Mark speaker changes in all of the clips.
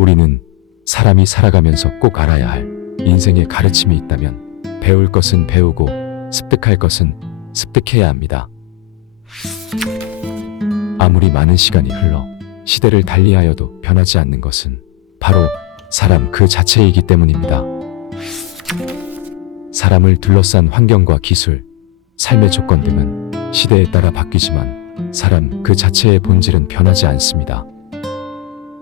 Speaker 1: 우리는 사람이 살아가면서 꼭 알아야 할 인생의 가르침이 있다면 배울 것은 배우고 습득할 것은 습득해야 합니다. 아무리 많은 시간이 흘러 시대를 달리하여도 변하지 않는 것은 바로 사람 그 자체이기 때문입니다. 사람을 둘러싼 환경과 기술, 삶의 조건 등은 시대에 따라 바뀌지만 사람 그 자체의 본질은 변하지 않습니다.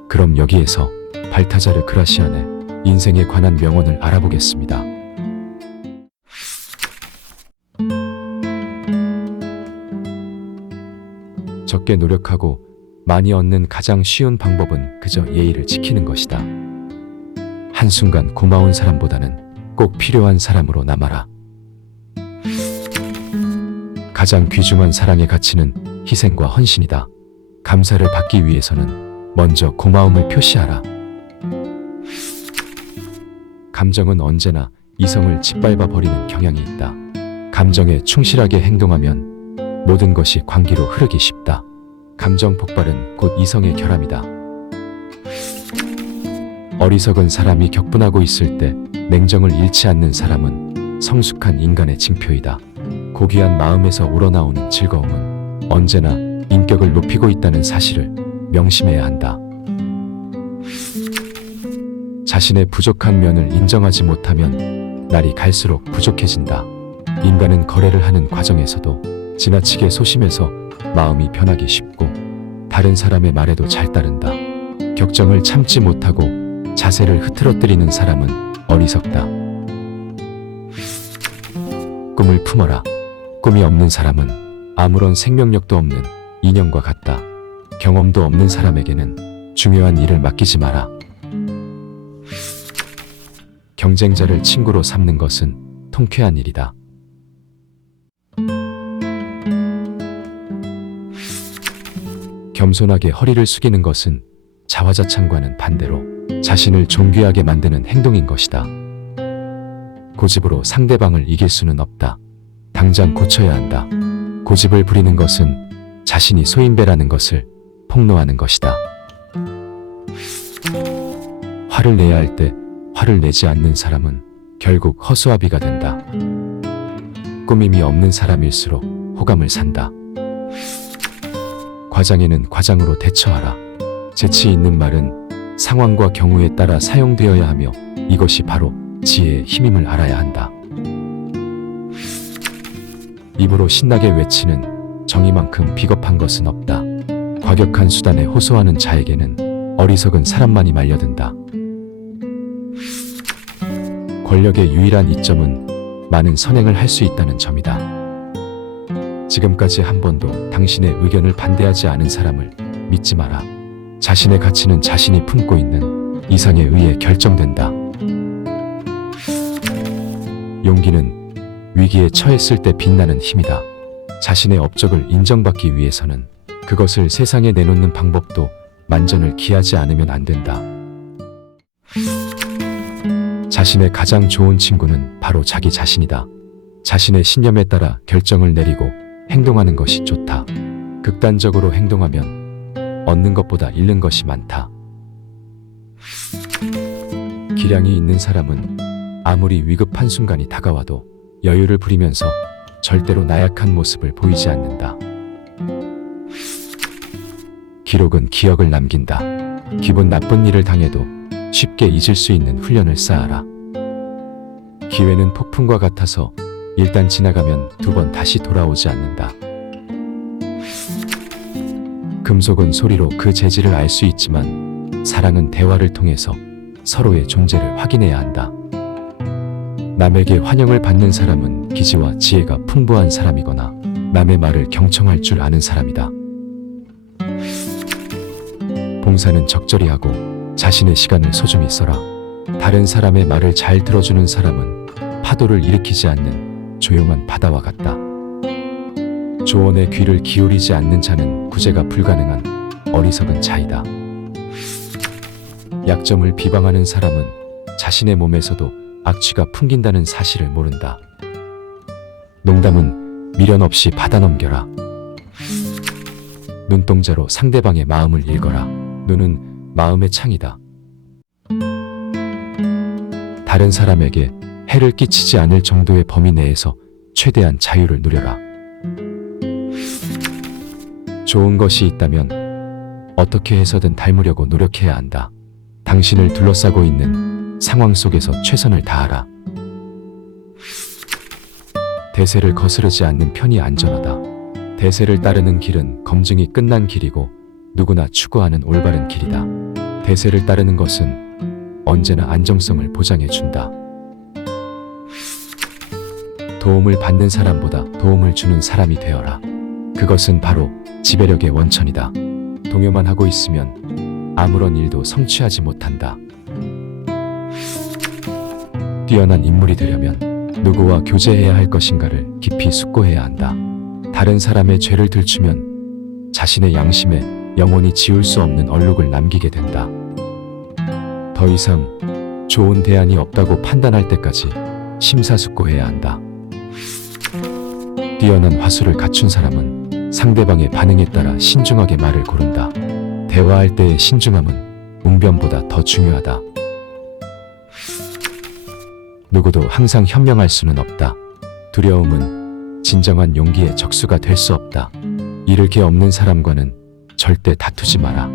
Speaker 1: 그럼 여기에서 발타자르 그라시안의 인생에 관한 명언을 알아보겠습니다. 적게 노력하고 많이 얻는 가장 쉬운 방법은 그저 예의를 지키는 것이다. 한순간 고마운 사람보다는 꼭 필요한 사람으로 남아라. 가장 귀중한 사랑의 가치는 희생과 헌신이다. 감사를 받기 위해서는 먼저 고마움을 표시하라. 감정은 언제나 이성을 짓밟아 버리는 경향이 있다. 감정에 충실하게 행동하면 모든 것이 광기로 흐르기 쉽다. 감정 폭발은 곧 이성의 결함이다. 어리석은 사람이 격분하고 있을 때 냉정을 잃지 않는 사람은 성숙한 인간의 징표이다. 고귀한 마음에서 우러나오는 즐거움은 언제나 인격을 높이고 있다는 사실을 명심해야 한다. 자신의 부족한 면을 인정하지 못하면 날이 갈수록 부족해진다. 인간은 거래를 하는 과정에서도 지나치게 소심해서 마음이 변하기 쉽고 다른 사람의 말에도 잘 따른다. 격정을 참지 못하고 자세를 흐트러뜨리는 사람은 어리석다. 꿈을 품어라. 꿈이 없는 사람은 아무런 생명력도 없는 인형과 같다. 경험도 없는 사람에게는 중요한 일을 맡기지 마라. 경쟁자를 친구로 삼는 것은 통쾌한 일이다. 겸손하게 허리를 숙이는 것은 자화자찬과는 반대로 자신을 존귀하게 만드는 행동인 것이다. 고집으로 상대방을 이길 수는 없다. 당장 고쳐야 한다. 고집을 부리는 것은 자신이 소인배라는 것을 폭로하는 것이다. 화를 내야 할 때 화를 내지 않는 사람은 결국 허수아비가 된다. 꾸밈이 없는 사람일수록 호감을 산다. 과장에는 과장으로 대처하라. 재치 있는 말은 상황과 경우에 따라 사용되어야 하며 이것이 바로 지혜의 힘임을 알아야 한다. 입으로 신나게 외치는 정의만큼 비겁한 것은 없다. 과격한 수단에 호소하는 자에게는 어리석은 사람만이 말려든다. 권력의 유일한 이점은 많은 선행을 할 수 있다는 점이다. 지금까지 한 번도 당신의 의견을 반대하지 않은 사람을 믿지 마라. 자신의 가치는 자신이 품고 있는 이상에 의해 결정된다. 용기는 위기에 처했을 때 빛나는 힘이다. 자신의 업적을 인정받기 위해서는 그것을 세상에 내놓는 방법도 만전을 기하지 않으면 안 된다. 자신의 가장 좋은 친구는 바로 자기 자신이다. 자신의 신념에 따라 결정을 내리고 행동하는 것이 좋다. 극단적으로 행동하면 얻는 것보다 잃는 것이 많다. 기량이 있는 사람은 아무리 위급한 순간이 다가와도 여유를 부리면서 절대로 나약한 모습을 보이지 않는다. 기록은 기억을 남긴다. 기분 나쁜 일을 당해도 쉽게 잊을 수 있는 훈련을 쌓아라. 기회는 폭풍과 같아서 일단 지나가면 두 번 다시 돌아오지 않는다. 금속은 소리로 그 재질을 알 수 있지만 사랑은 대화를 통해서 서로의 존재를 확인해야 한다. 남에게 환영을 받는 사람은 기지와 지혜가 풍부한 사람이거나 남의 말을 경청할 줄 아는 사람이다. 봉사는 적절히 하고 자신의 시간을 소중히 써라. 다른 사람의 말을 잘 들어주는 사람은 파도를 일으키지 않는 조용한 바다와 같다. 조언에 귀를 기울이지 않는 자는 구제가 불가능한 어리석은 자이다. 약점을 비방하는 사람은 자신의 몸에서도 악취가 풍긴다는 사실을 모른다. 농담은 미련 없이 받아 넘겨라. 눈동자로 상대방의 마음을 읽어라. 눈은 마음의 창이다. 다른 사람에게 해를 끼치지 않을 정도의 범위 내에서 최대한 자유를 누려라. 좋은 것이 있다면 어떻게 해서든 닮으려고 노력해야 한다. 당신을 둘러싸고 있는 상황 속에서 최선을 다하라. 대세를 거스르지 않는 편이 안전하다. 대세를 따르는 길은 검증이 끝난 길이고 누구나 추구하는 올바른 길이다. 대세를 따르는 것은 언제나 안정성을 보장해 준다. 도움을 받는 사람보다 도움을 주는 사람이 되어라. 그것은 바로 지배력의 원천이다. 동요만 하고 있으면 아무런 일도 성취하지 못한다. 뛰어난 인물이 되려면 누구와 교제해야 할 것인가를 깊이 숙고해야 한다. 다른 사람의 죄를 들추면 자신의 양심에 영원히 지울 수 없는 얼룩을 남기게 된다. 더 이상 좋은 대안이 없다고 판단할 때까지 심사숙고해야 한다. 뛰어난 화술을 갖춘 사람은 상대방의 반응에 따라 신중하게 말을 고른다. 대화할 때의 신중함은 웅변보다 더 중요하다. 누구도 항상 현명할 수는 없다. 두려움은 진정한 용기의 적수가 될 수 없다. 잃을 게 없는 사람과는 절대 다투지 마라.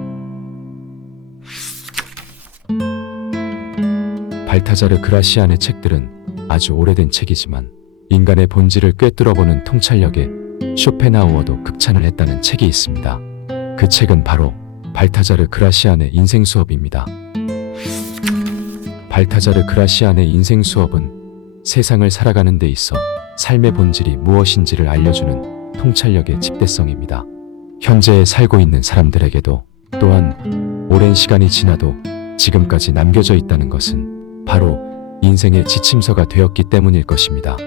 Speaker 1: 발타자르 그라시안의 책들은 아주 오래된 책이지만 인간의 본질을 꿰뚫어보는 통찰력에 쇼펜하우어도 극찬을 했다는 책이 있습니다. 그 책은 바로 발타자르 그라시안의 인생 수업입니다. 발타자르 그라시안의 인생 수업은 세상을 살아가는 데 있어 삶의 본질이 무엇인지를 알려주는 통찰력의 집대성입니다. 현재에 살고 있는 사람들에게도 또한 오랜 시간이 지나도 지금까지 남겨져 있다는 것은 바로 인생의 지침서가 되었기 때문일 것입니다.